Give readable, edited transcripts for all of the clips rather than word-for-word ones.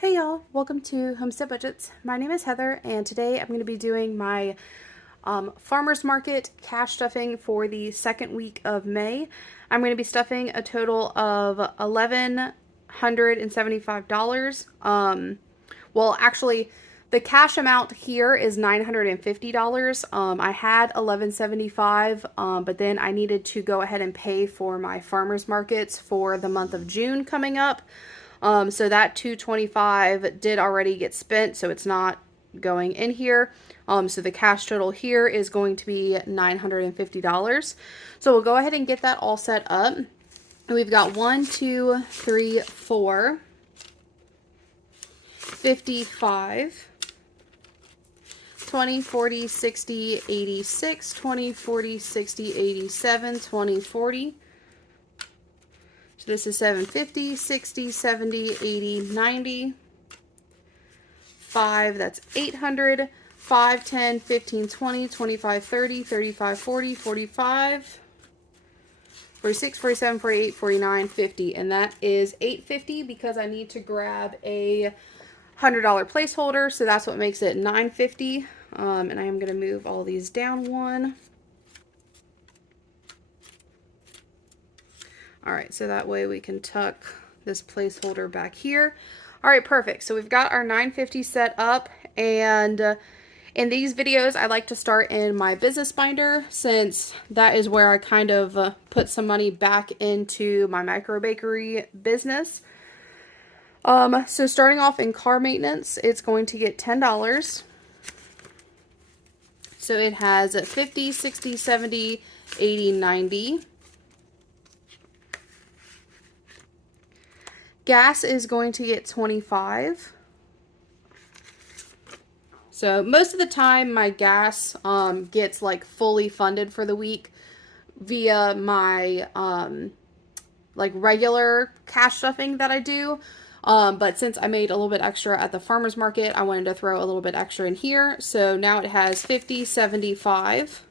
Hey y'all, welcome to Homestead Budgets. My name is Heather, and today I'm going to be doing my farmer's market cash stuffing for the second week of May. I'm going to be stuffing a total of $1,175. Well, actually, the cash amount here is $950. I had $1,175, but then I needed to go ahead and pay for my farmer's markets for the month of June coming up. So that $225 did already get spent, so it's not going in here. So the cash total here is going to be $950. So we'll go ahead and get that all set up. We've got 1, 2, 3, 4, 55, 20, 40, 60, 86, 20, 40, 60, 87, 20, 40. So this is 750, 60, 70, 80, 90. 5, that's 800. 5, 10, 15, 20, 25, 30, 35, 40, 45, 46, 47, 48, 49, 50. And that is $850 because I need to grab a $100 placeholder. So that's what makes it $950. And I am going to move all these down one. All right, so that way we can tuck this placeholder back here. All right, perfect. So we've got our $950 set up, and in these videos, I like to start in my business binder since that is where I kind of put some money back into my microbakery business. So starting off in car maintenance, it's going to get $10. So it has 50, 60, 70, 80, 90. Gas is going to get 25. So most of the time my gas gets like fully funded for the week via my like regular cash stuffing that I do. But since I made a little bit extra at the farmer's market, I wanted to throw a little bit extra in here. So now it has 50, 75.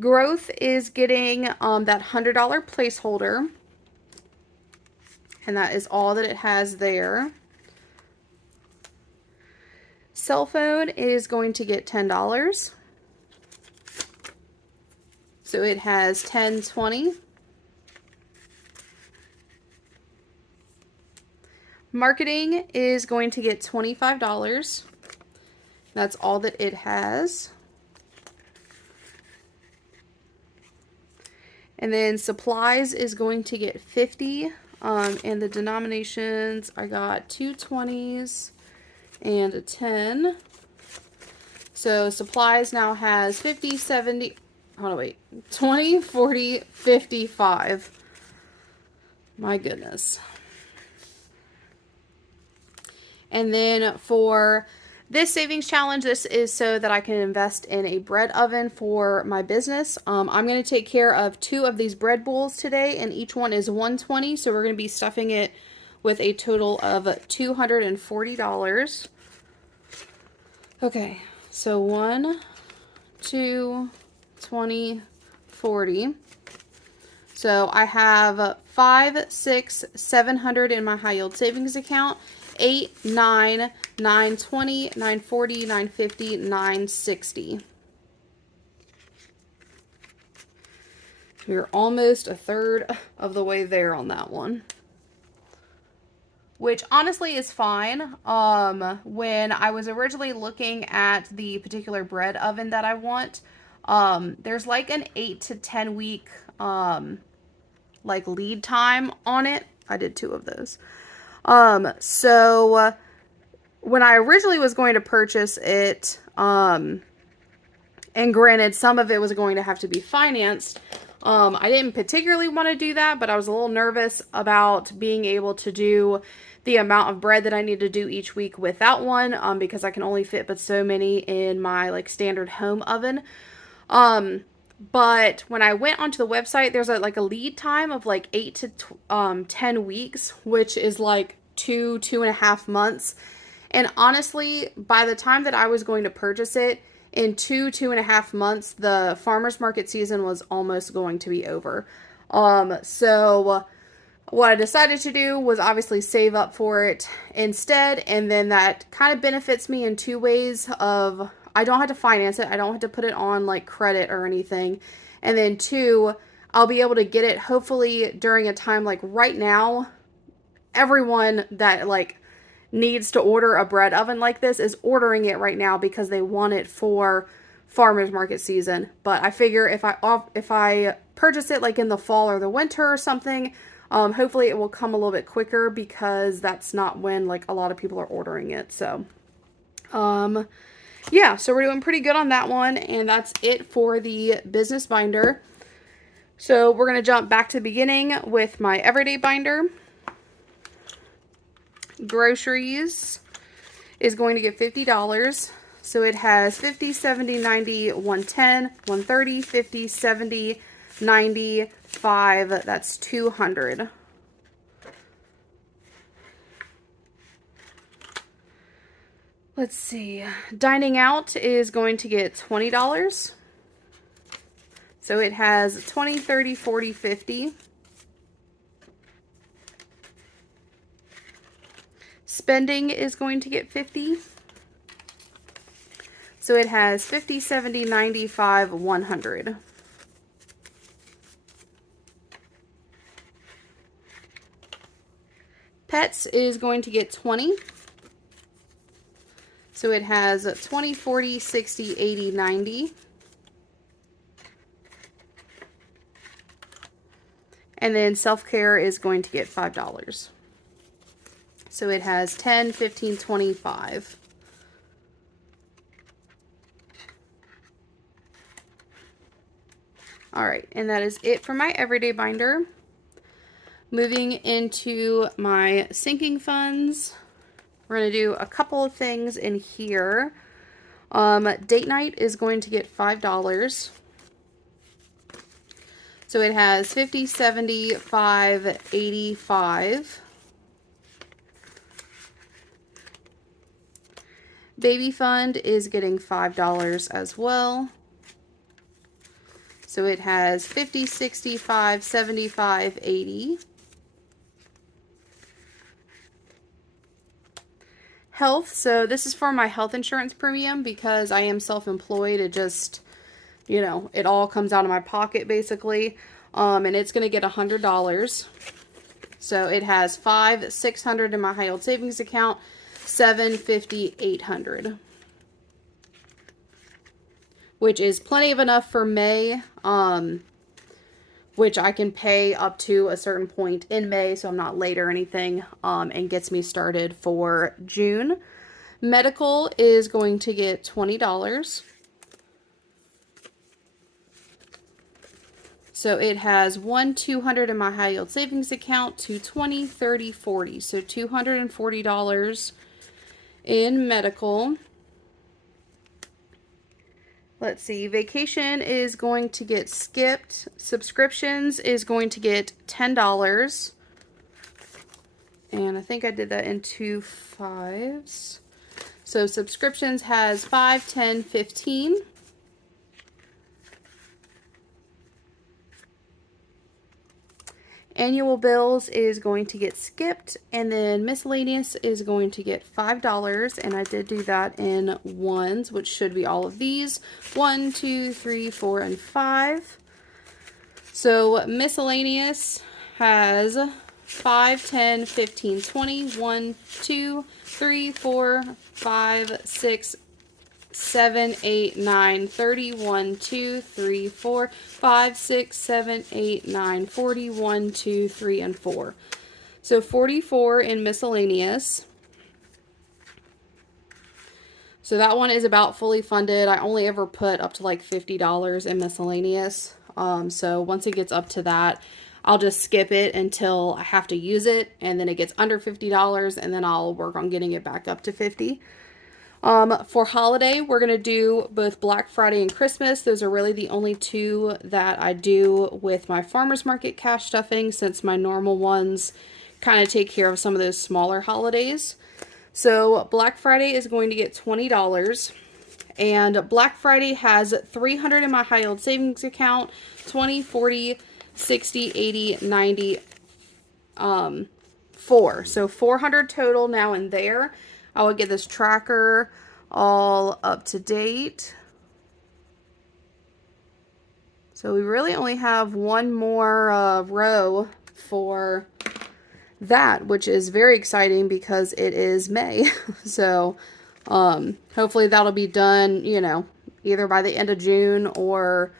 Growth is getting that $100 placeholder, and that is all that it has there. Cell phone is going to get $10. So it has 10, 20. Marketing is going to get $25. That's all that it has. And then supplies is going to get 50. And the denominations, I got 2 20s and a 10. So supplies now has 50, 70, hold on, wait, 20, 40, 55. My goodness. And then for this savings challenge, this is so that I can invest in a bread oven for my business. I'm going to take care of 2 of these bread bowls today, and each one is $120. So we're going to be stuffing it with a total of $240. Okay, so 1, 2, 20, 40. So I have 5, 6, 700 in my high yield savings account. 8, 9, 920, 940, 950, 960. We're almost a third of the way there on that one, which honestly is fine. When I was originally looking at the particular bread oven that I want, there's like an 8 to 10 week like lead time on it. I did 2 of those. So when I originally was going to purchase it, and granted some of it was going to have to be financed, I didn't particularly want to do that, but I was a little nervous about being able to do the amount of bread that I need to do each week without one, because I can only fit but so many in my like standard home oven. But when I went onto the website, there's like a lead time of like 8 to 10 weeks, which is like 2.5 months. And honestly, by the time that I was going to purchase it, in 2.5 months, the farmer's market season was almost going to be over. So what I decided to do was obviously save up for it instead, and then that kind of benefits me in two ways of I don't have to finance it, I don't have to put it on like credit or anything, and then two, I'll be able to get it hopefully during a time like right now. Everyone that like needs to order a bread oven like this is ordering it right now because they want it for farmers market season. But I figure if I purchase it like in the fall or the winter or something, hopefully it will come a little bit quicker because that's not when like a lot of people are ordering it. So yeah, so we're doing pretty good on that one, and that's it for the business binder. So we're going to jump back to the beginning with my everyday binder. Groceries is going to get $50. So it has 50, 70, 90, 110, 130, 50, 70, 90, 5. That's 200. Let's see. Dining out is going to get $20. So it has 20, 30, 40, 50. Spending is going to get 50. So it has 50, 70, 95, 100. Pets is going to get 20. So it has 20, 40, 60, 80, 90. And then self-care is going to get $5. So it has 10, 15, 25. All right, and that is it for my everyday binder. Moving into my sinking funds, we're going to do a couple of things in here. Date night is going to get $5. So it has 50, 70, 5, 85. Baby fund is getting $5 as well. So it has 50, 65, 75, 80. Health, so this is for my health insurance premium because I am self-employed. It just, you know, it all comes out of my pocket basically. And it's going to get $100. So it has 5, 600 in my high yield savings account, 750, 800. Which is plenty of enough for May, which I can pay up to a certain point in May, so I'm not late or anything, and gets me started for June. Medical is going to get $20. So it has 200 in my high yield savings account to 20, 30, 40. So $240 in medical. Let's see, vacation is going to get skipped. Subscriptions is going to get $10. And I think I did that in 2 5s. So subscriptions has 5, 10, 15. Annual bills is going to get skipped, and then miscellaneous is going to get $5, and I did do that in ones, which should be all of these. 1, 2, 3, 4, and 5. So miscellaneous has 5, 10, 15, 20, 1, 2, 3, 4, 5, 6, 7, 8, 9, 30, 1, 2, 3, 4, 5, 6, 7, 8, 9, 40, 1, 2, 3, and 4. So 44 in miscellaneous. So that one is about fully funded. I only ever put up to like $50 in miscellaneous. So once it gets up to that, I'll just skip it until I have to use it, and then it gets under $50, and then I'll work on getting it back up to $50. For holiday, we're going to do both Black Friday and Christmas. Those are really the only two that I do with my farmer's market cash stuffing, since my normal ones kind of take care of some of those smaller holidays. So Black Friday is going to get $20. And Black Friday has 300 in my high yield savings account, 20, 40, 60, 80, 90, 4. So 400 total now in there. I will get this tracker all up to date. So we really only have one more row for that, which is very exciting because it is May. So hopefully that'll be done, you know, either by the end of June or,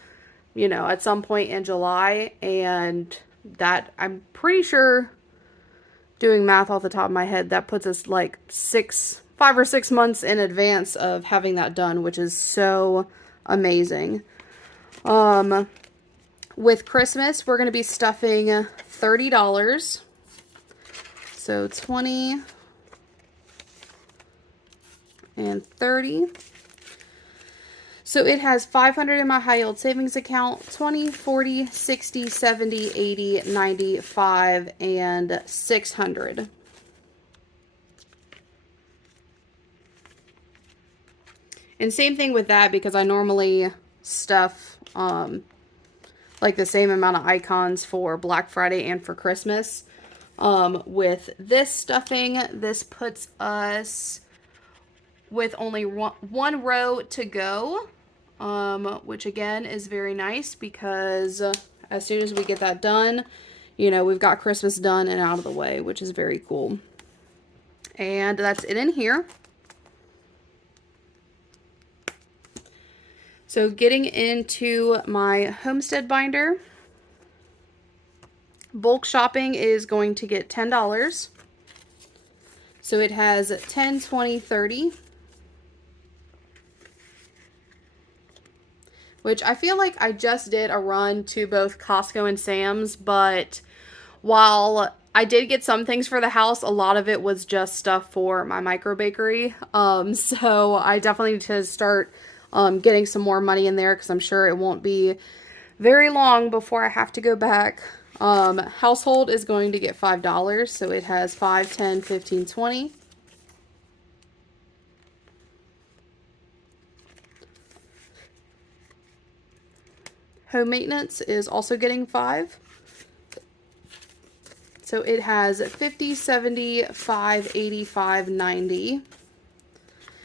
you know, at some point in July. And that, I'm pretty sure, doing math off the top of my head, that puts us like 5 or 6 months in advance of having that done, which is so amazing. With Christmas, we're going to be stuffing $30. So 20 and 30. So it has 500 in my high yield savings account, 20, 40, 60, 70, 80, 95, and 600. And same thing with that, because I normally stuff like the same amount of icons for Black Friday and for Christmas. With this stuffing, this puts us with only one row to go, which again is very nice because as soon as we get that done, you know, we've got Christmas done and out of the way, which is very cool. And that's it in here. So getting into my Homestead Binder, bulk shopping is going to get $10. So it has 10, 20, 30. Which I feel like I just did a run to both Costco and Sam's, but while I did get some things for the house, a lot of it was just stuff for my microbakery. So I definitely need to start getting some more money in there, because I'm sure it won't be very long before I have to go back. Household is going to get $5, so it has 5, 10, 15, 20. Home maintenance is also getting 5. So it has 50, 70, 5, 85, 90.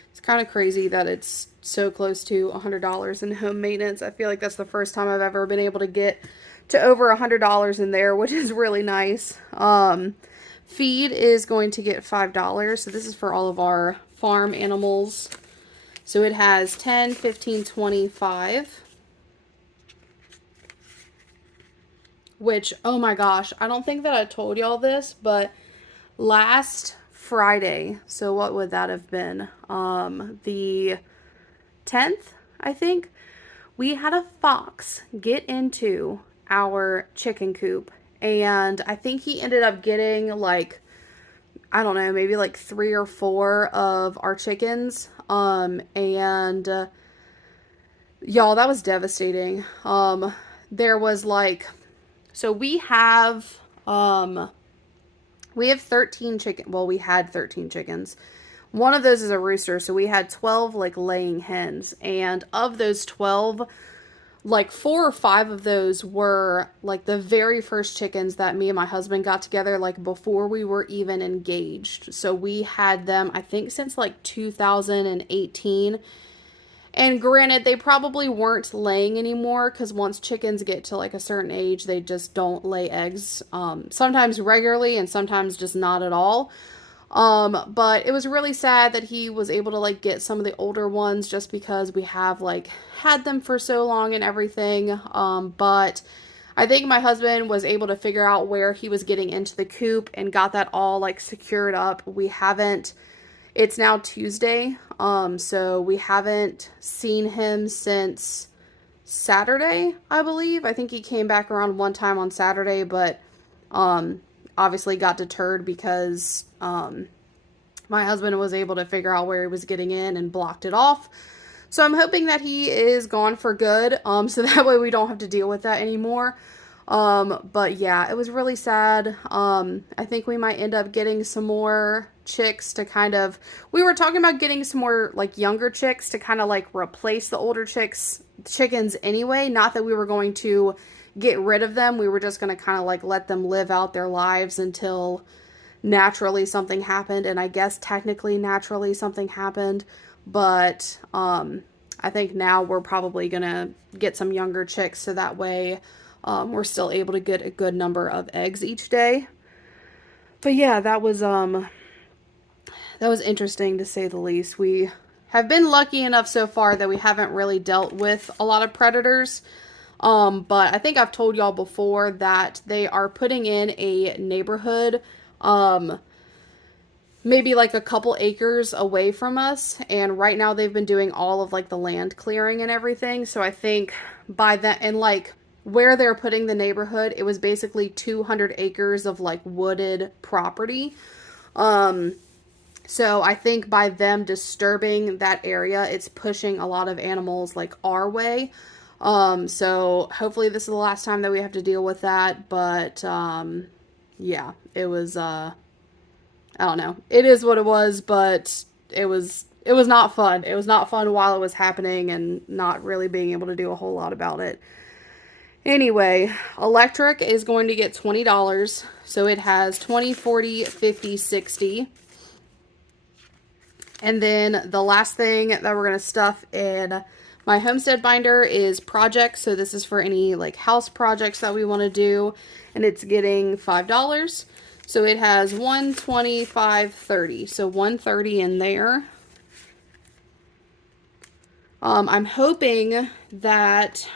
It's kind of crazy that it's so close to $100 in home maintenance. I feel like that's the first time I've ever been able to get to over $100 in there, which is really nice. Feed is going to get $5. So this is for all of our farm animals. So it has 10, 15, 25. Which, oh my gosh, I don't think that I told y'all this, but last Friday, so what would that have been? The 10th, I think, we had a fox get into our chicken coop, and I think he ended up getting like, I don't know, maybe like 3 or 4 of our chickens, and y'all, that was devastating. There was like, so we have 13 chicken. Well, we had 13 chickens. One of those is a rooster, so we had 12 like laying hens. And of those 12, like 4 or 5 of those were like the very first chickens that me and my husband got together, like before we were even engaged. So we had them, I think, since like 2018. And granted, they probably weren't laying anymore, because once chickens get to like a certain age, they just don't lay eggs. Sometimes regularly and sometimes just not at all. But it was really sad that he was able to like get some of the older ones, just because we have like had them for so long and everything. But I think my husband was able to figure out where he was getting into the coop and got that all like secured up. It's now Tuesday, so we haven't seen him since Saturday, I believe. I think he came back around one time on Saturday, but obviously got deterred because my husband was able to figure out where he was getting in and blocked it off. So I'm hoping that he is gone for good, so that way we don't have to deal with that anymore. But yeah, it was really sad. I think we might end up getting some more chicks to we were talking about getting some more like younger chicks to kind of like replace the older chickens anyway. Not that we were going to get rid of them. We were just going to kind of like let them live out their lives until naturally something happened. And I guess technically naturally something happened, but I think now we're probably going to get some younger chicks so that way we're still able to get a good number of eggs each day. But yeah, that was interesting to say the least. We have been lucky enough so far that we haven't really dealt with a lot of predators. But I think I've told y'all before that they are putting in a neighborhood, maybe like a couple acres away from us. And right now they've been doing all of like the land clearing and everything. So I think by that, and like where they're putting the neighborhood, it was basically 200 acres of like wooded property. So I think by them disturbing that area, it's pushing a lot of animals like our way. So hopefully this is the last time that we have to deal with that. But, yeah, it was, I don't know. It is what it was, but it was not fun. It was not fun while it was happening and not really being able to do a whole lot about it. Anyway, electric is going to get $20. So it has 20, 40, 50, 60. And then the last thing that we're going to stuff in my Homestead Binder is projects. So this is for any like house projects that we want to do. And it's getting $5. So it has 125, 30. So 130 in there. I'm hoping that,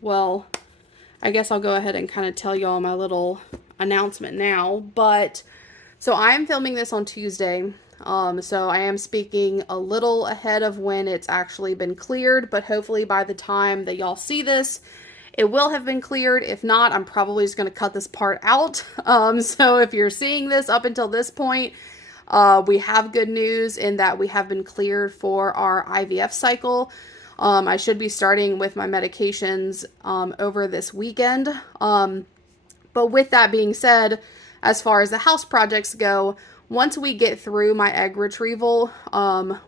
well, I guess I'll go ahead and kind of tell y'all my little announcement now. But so I'm filming this on Tuesday. So I am speaking a little ahead of when it's actually been cleared, but hopefully by the time that y'all see this, it will have been cleared. If not, I'm probably just going to cut this part out. So if you're seeing this up until this point, we have good news in that we have been cleared for our IVF cycle. I should be starting with my medications, over this weekend. But with that being said, as far as the house projects go, once we get through my egg retrieval,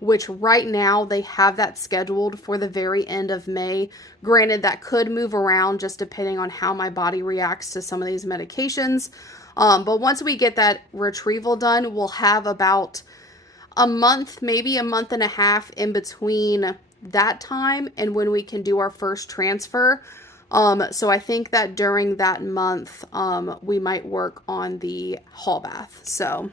which right now they have that scheduled for the very end of May. Granted, that could move around just depending on how my body reacts to some of these medications. But once we get that retrieval done, we'll have about a month, maybe a month and a half in between that time and when we can do our first transfer. So I think that during that month, we might work on the hall bath. So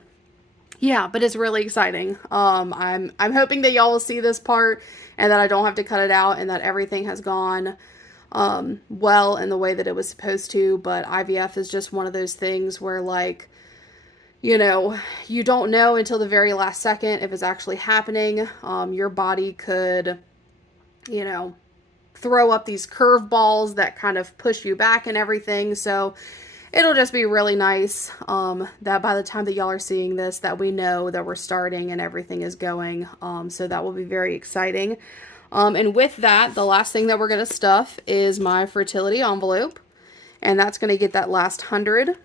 yeah, but it's really exciting. I'm hoping that y'all will see this part and that I don't have to cut it out and that everything has gone well in the way that it was supposed to. But IVF is just one of those things where, like, you know, you don't know until the very last second if it's actually happening. Your body could, you know, throw up these curveballs that kind of push you back and everything. So it'll just be really nice that by the time that y'all are seeing this, that we know that we're starting and everything is going. So that will be very exciting. And with that, the last thing that we're going to stuff is my fertility envelope. And that's going to get that last 100.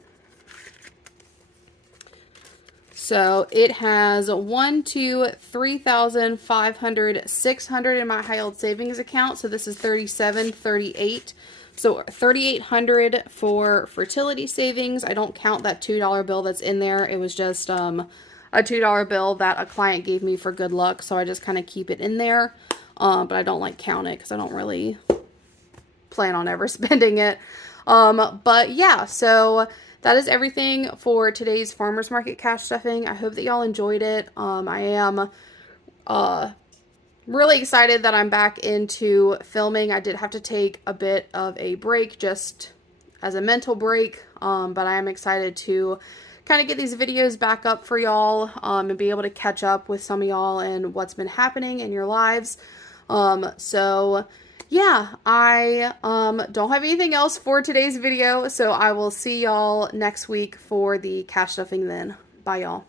So it has 1, 2, 3,500, 600 in my high yield savings account. So this is 37, 38. So 3,800 for fertility savings. I don't count that $2 bill that's in there. It was just a $2 bill that a client gave me for good luck. So I just kind of keep it in there. But I don't like count it because I don't really plan on ever spending it. But yeah, so that is everything for today's farmers market cash stuffing. I hope that y'all enjoyed it. I am really excited that I'm back into filming. I did have to take a bit of a break just as a mental break, but I am excited to kind of get these videos back up for y'all and be able to catch up with some of y'all and what's been happening in your lives. So yeah, I don't have anything else for today's video, so I will see y'all next week for the cash stuffing then. Bye, y'all.